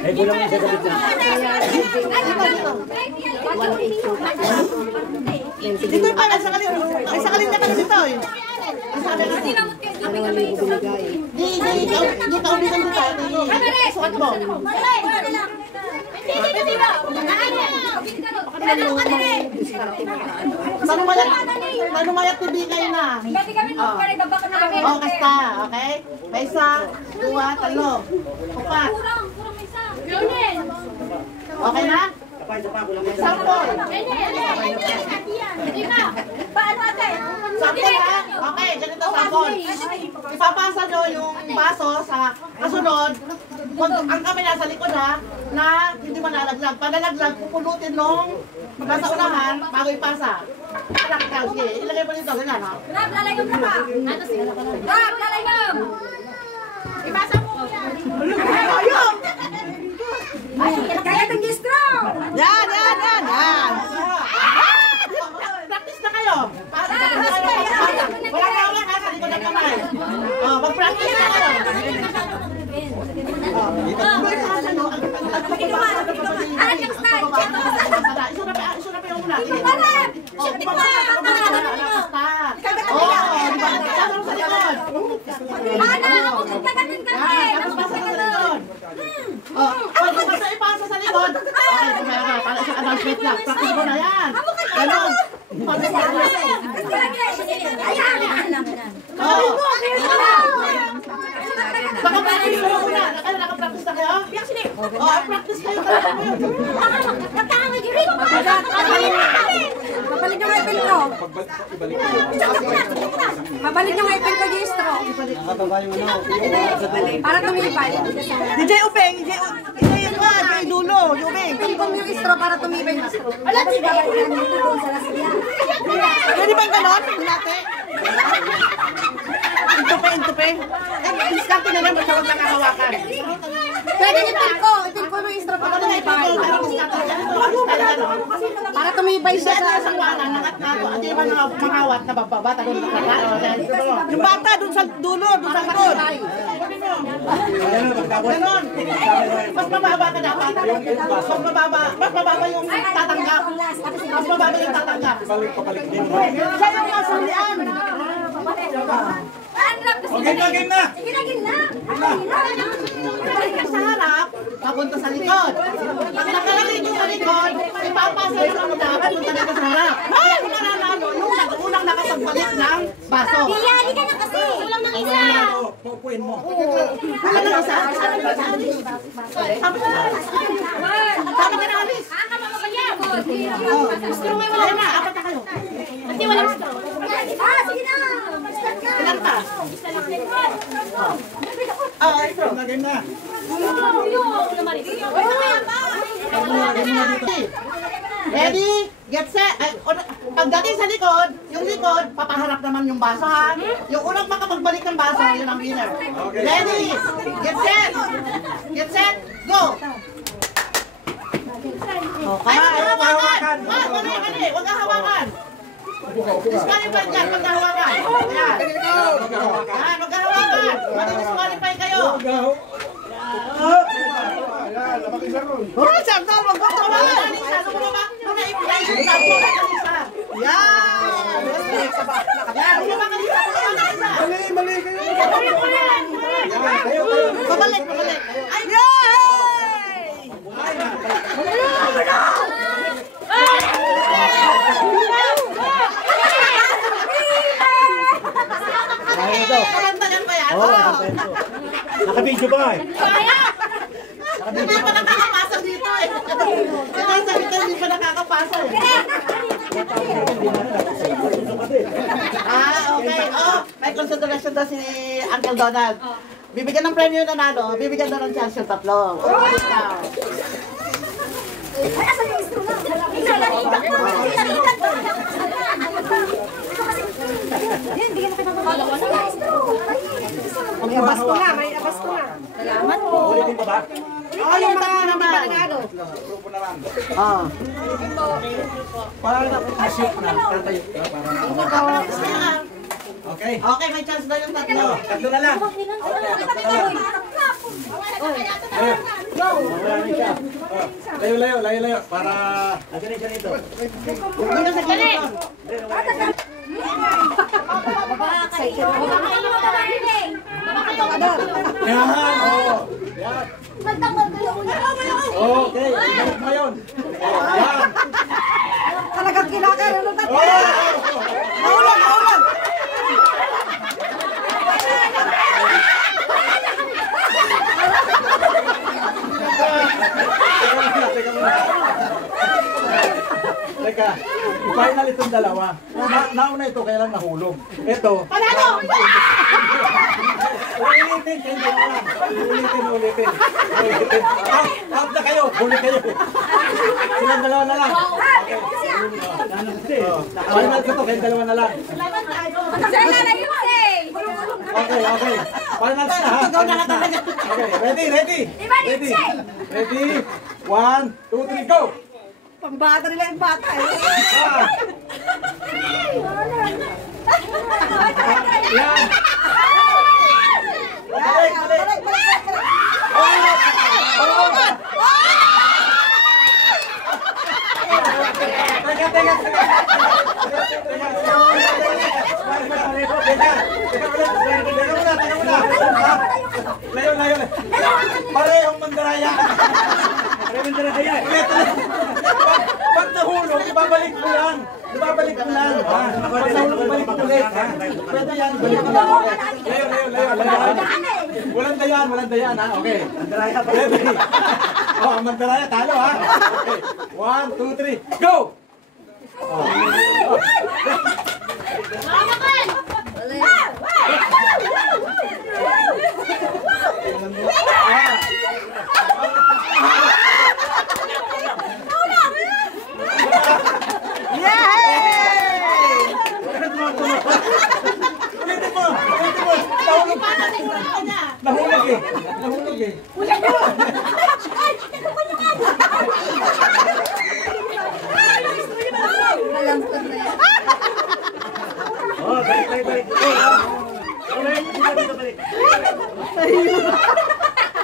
Eh, kulang yung sa galit na. Dito pa, nasa kalin. Ay, sa kalin na ka na dito eh. Hindi ka ulitan dito. Sukat mo. Paano mayat tibigay na? Oh, kasta, okay? May isa, dua, talo. Upat. Okay na? Sampol. Sampol ha? Okay, ganito sampol. Ipapasa nyo yung baso sa kasunod. Ang kami nasa likod ha, na hindi manalaglag. Panalaglag, pupulutin nung nasa unahan bago ipasa. Sige, ilagay mo dito, ganyan ha? Rab, lalayom na pa! Rab, lalayom! Ibasa mo yan! Lalayom! Kaya itong distro! Yan! Practice na kayo! Wala na ulit ha, sa likod ng kamay. Mag-practice na kayo. Iso na pa yung muna. Pag basta ipasa sa likod. Para sa announcement lang. Practice mo na yan. Ganon. Nakapractice kayo muna. Nakapractice na kayo? Practice kayo. Mabalik yung ipin ko. Mabalik yung ipin ko, Distro. Para tumibay. DJ Upeng, DJ Dulo, Upeng. Ipin ko yung istro para tumibay yung istro. Pwede ba yung ganon? Dati? Intupe. Diskarte na lang, basta huwag nakahawakan. Pwede ipin ko yung istro para tumibay. Para tumibay siya sa Hindi ba mangawat na bababa? Yung bata dun sa dulo, dun sa likod. Ganon. Mas mababa ka dapat. Mas mababa yung tatanggap. Mas mababa yung tatanggap. Siya yung nasalian. Game na! Sa harap, papunta sa likod. Pag nakalagay yung sa likod, ipapasa yung ang dapat punta dito sa harap. Ano mananalo? Yung unang nakapagbalik ng baso. Iyali ka na kasi. Walang nang isa. Pupuin mo. Ano na isa? Sabi ka na alis. Gusto mo wala na. Apat na kayo. Kasi walang straw. Sige na. Ilan pa? Game na! Ready? Get set! Pagdating sa likod, yung likod, papaharap naman yung baso ha. Yung unang makapagbalik ng baso, yun ang winner. Ready? Get set! Get set! Go! Ay, huwag kang hawakan! Huwag kang hawakan! Disqualify dyan, huwag kang hawakan! Ayan! Huwag kang hawakan! Mag-disqualify kayo! Sabta! Huwag kang hawakan! Nung na-imply yung sabto na kanisa! Yan! Bumaba kanisa! Mali kayo! Babalik! Ay! Yay! Kalantagan ba yan? Naka-video ba eh? Hindi pa nakakapasa dito eh. Kaya sa dito hindi pa nakakapasa eh. Okay. May consideration daw si Uncle Donald. Bibigyan ng premyo na nanalo, bibigyan daw ng chance yung tatlo. May abas ko na. Salamat po. Ulitin pa ba? Yung mga nanalo. Grupo naman. Para na po kasi na tatayo ka para. Okay, may chance daw yung tatlo. Tatlo na lang. Maraming siya. Layo. Para... Asan siya nito? Dito sa gilid. Yan! Oo! Yan! Okay, balik mo yun. Yan! Talagang kinakain ng tatlo. Oh! Naulan! Teka, final itong dalawa. Nauna ito, kaya lang nahulog. Ito. Panalo! Ulitin, kayo lang. Ulitin. Out na kayo, huli kayo. Silang dalawa na lang. Final ko to, kayong dalawa na lang. Okay. Final na ha. Okay, ready. Ready. 1, 2, 3, go! Pambata nila yung bata eh. Yan! Balik! Teka. Layo. Parehong mandaraya. Pag nahulog, ibabalik mo lang. Pag nahulog, balik mo ulit. Pwede yan, balik mo lang. Layo. Walang dayan. Ha? Okay. Ready? Oh, ang mandaraya, talo ha. Okay. 1, 2, 3, go! Ulitin mo. Nahulog eh. Oh, balik.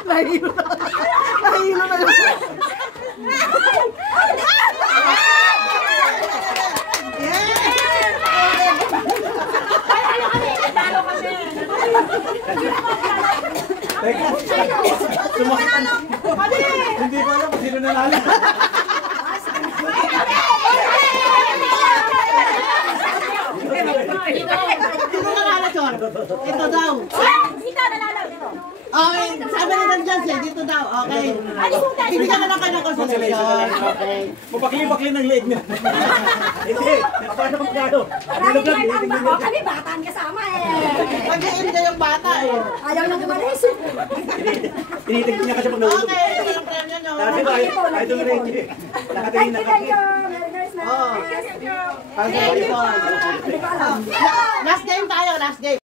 Nahilo na lang. Teka. Hindi ko alam kung sino nanalo. Sino nanalo, Chor? Ito daw. Okay, sabi ni Dan Johnson, dito daw. Okay. Bibigyan ka na kayo ng consolation. Okay. Mapakli-pakli ng leeg niya. Hindi. Paano magkano? Kami bataan kasama eh. Mag-i-enjoy yung bata eh. Ayaw nang umalis. Tinitignan niya kasi pag nahulog. Okay, ito yung premyo nyo. Kasi ba, ay dumirin. Nakatingin na kami. Oh. Congratulations. Last game tayo, last game.